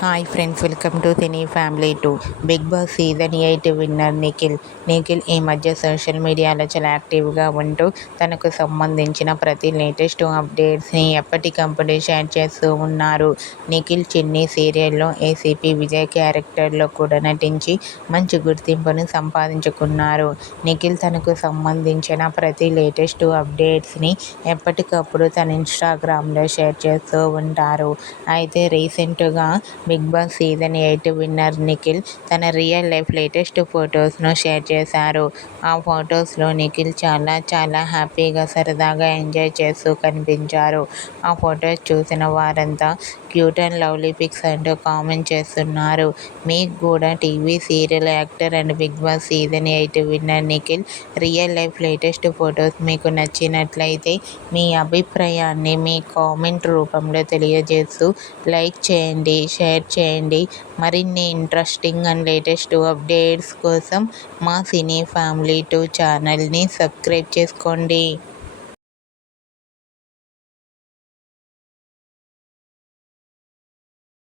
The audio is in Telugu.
Hi friends, welcome to cine family 2. Big Boss season 8 winner Nikhil ఈ మధ్య సోషల్ మీడియాలో చాలా యాక్టివ్గా ఉంటూ తనకు సంబంధించిన ప్రతి లేటెస్ట్ అప్డేట్స్ని ఎప్పటికప్పుడు షేర్ చేస్తూ ఉన్నారు. నిఖిల్ చిన్ని సీరియల్లో ఏసీపీ విజయ్ క్యారెక్టర్లో కూడా నటించి మంచి గుర్తింపును సంపాదించుకున్నారు. నిఖిల్ తనకు సంబంధించిన ప్రతి లేటెస్ట్ అప్డేట్స్ని ఎప్పటికప్పుడు తన ఇన్స్టాగ్రామ్లో షేర్ చేస్తూ ఉంటారు. అయితే రీసెంట్గా Big Boss season 8 winner Nikhil తన రియల్ లైఫ్ లేటెస్ట్ ఫొటోస్ను షేర్ చేశారు. ఆ ఫొటోస్లో నిఖిల్ చాలా హ్యాపీగా సరదాగా ఎంజాయ్ చేస్తూ కనిపించారు. ఆ ఫొటోస్ చూసిన వారంతా క్యూట్ అండ్ లవ్లీ పిక్స్ అంటూ కామెంట్ చేస్తున్నారు. మీకు కూడా TV serial actor and Big Boss season 8 winner Nikhil real life latest photos మీకు నచ్చినట్లయితే మీ అభిప్రాయాన్ని మీ కామెంట్ రూపంలో తెలియజేస్తూ లైక్ చేయండి, షేర్ చేయండి. మరిన్ని ఇంట్రెస్టింగ్ అండ్ లేటెస్ట్ అప్డేట్స్ కోసం మా సినీ ఫ్యామిలీ 2 ఛానల్ని సబ్స్క్రైబ్ చేసుకోండి.